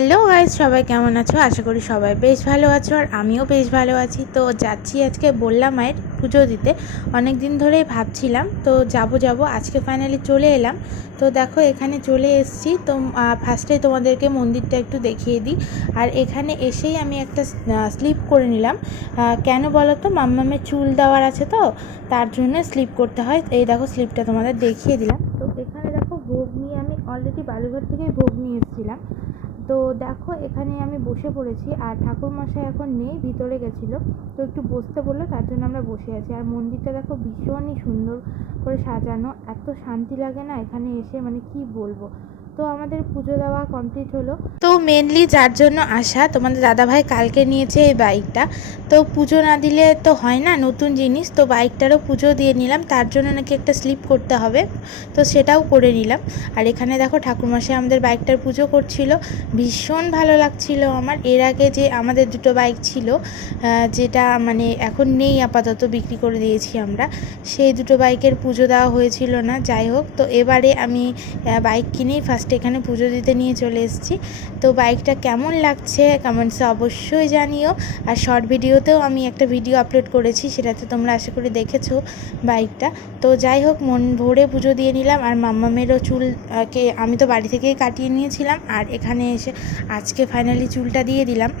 Hello guys, সবাই কেমন আছো? আশা করি সবাই বেশ ভালো আছো আর আমিও বেশ ভালো আছি। তো যাচ্ছি আজকে বললা মায়ের পুজো দিতে। অনেক দিন ধরেই ভাবছিলাম তো যাব আজকে ফাইনালি চলে এলাম। তো দেখো এখানে চলে এসেছি। তো ফার্স্টেই তোমাদেরকে মন্দিরটা একটু দেখিয়ে দিই। আর এখানে এসেই আমি একটা স্লিপ করে নিলাম। কেন বলো তো, মাম্মামের চুল দেওয়ার আছে তো তার জন্য স্লিপ করতে হয়। এই দেখো স্লিপটা তোমাদের দেখিয়ে দিলাম। তো এখানে দেখো ভোগ নিয়ে আমি অলরেডি বালুঘাট থেকে ভোগ নিয়ে এসেছিলাম। তো দেখো এখানে আমি বসে পড়েছি আর ঠাকুরমশাই এখন নেই, ভিতরে গেছিলো। তো একটু বসতে বললো, তার জন্য আমরা বসে আছি। আর মন্দিরটা দেখো ভীষণই সুন্দর করে সাজানো, এত শান্তি লাগে না এখানে এসে, মানে কি বলবো। তো আমাদের পুজো দেওয়া কমপ্লিট হলো। তো মেনলি যার জন্য আসা, তোমাদের দাদাভাই কালকে নিয়েছে এই বাইকটা। তো পুজো না দিলে তো হয় না, নতুন জিনিস তো বাইকটারও পুজো দিয়ে নিলাম। তার জন্য নাকি একটা স্লিপ করতে হবে, তো সেটাও করে নিলাম। আর এখানে দেখো ঠাকুরমশাই আমাদের বাইকটার পুজো করছিল, ভীষণ ভালো লাগছিল আমার। এর আগে যে আমাদের দুটো বাইক ছিল, যেটা মানে এখন নেই, আপাতত বিক্রি করে দিয়েছি আমরা, সেই দুটো বাইকের পুজো দেওয়া হয়েছিল না। যাই হোক, তো এবারে আমি বাইক কিনেই ফার্স্ট এখানে পুজো দিতে নিয়ে চলে এসেছি। তো বাইকটা কেমন লাগছে কমেন্টসে অবশ্যই জানিও। আর শর্ট ভিডিওতেও আমি একটা ভিডিও আপলোড করেছি, সেটাতে তোমরা আশা করি দেখেছো বাইকটা। তো যাই হোক, মন ভরে পুজো দিয়ে নিলাম। আর মাম্মামেরও চুলকে আমি তো বাড়ি থেকেই কাটিয়ে নিয়েছিলাম, আর এখানে এসে আজকে ফাইনালি চুলটা দিয়ে দিলাম।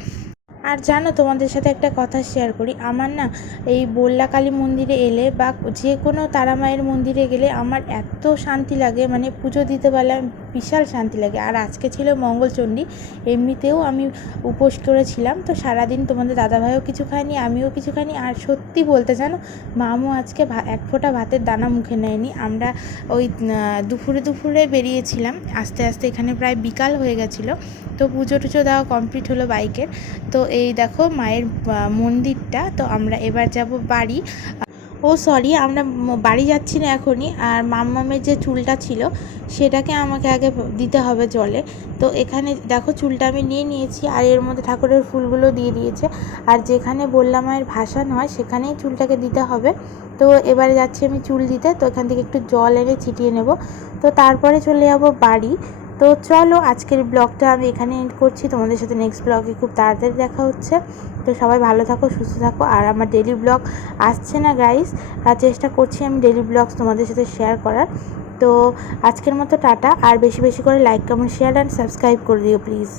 আর জানো, তোমাদের সাথে একটা কথা শেয়ার করি। আমার না এই বল্লা কালী মন্দিরে এলে বা যে কোনো তারা মায়ের মন্দিরে গেলে আমার এত শান্তি লাগে, মানে পুজো দিতে পারলে বিশাল শান্তি লাগে। আর আজকে ছিল মঙ্গলচণ্ডী, এমনিতেও আমি উপোস করেছিলাম। তো সারাদিন তোমাদের দাদাভাইও কিছু খায়নি, আমিও কিছু খাইনি। আর সত্যি বলতে জানো, মামও আজকে এক ফোঁটা ভাতের দানা মুখে নেয়নি। আমরা ওই দুপুরে বেরিয়েছিলাম, আস্তে আস্তে এখানে প্রায় বিকাল হয়ে গেছিলো। তো পুজো টুজো দেওয়া কমপ্লিট হলো বাইকের। তো এই দেখো মায়ের মন্দিরটা। তো আমরা এবার যাব বাড়ি। সরি, আমরা বাড়ি যাচ্ছি না এখনই। আর মাম্মামের যে চুলটা ছিল সেটাকে আমাকে আগে দিতে হবে জলে। তো এখানে দেখো চুলটা আমি নিয়ে নিয়েছি, আর এর মধ্যে ঠাকুরের ফুলগুলো দিয়ে দিয়েছে। আর যেখানে বললাম মায়ের ভাসান হয় সেখানেই চুলটাকে দিতে হবে। তো এবারে যাচ্ছি আমি চুল দিতে। তো এখান থেকে একটু জল এনে ছিটিয়ে নেব। তো তারপরে চলে যাব বাড়ি। তো চলো আজকের ব্লগটা আমি এখানে এন্ড করছি। তোমাদের সাথে নেক্সট ব্লগে খুব তাড়াতাড়ি দেখা হচ্ছে। তো সবাই ভালো থাকো, সুস্থ থাকো। আর আমার ডেলি ব্লগ আসছে না গাইস, আর চেষ্টা করছি আমি ডেলি ব্লগস তোমাদের সাথে শেয়ার করার। তো আজকের মতো টাটা। আর বেশি বেশি করে like, comment, share and subscribe করে দিও প্লিজ।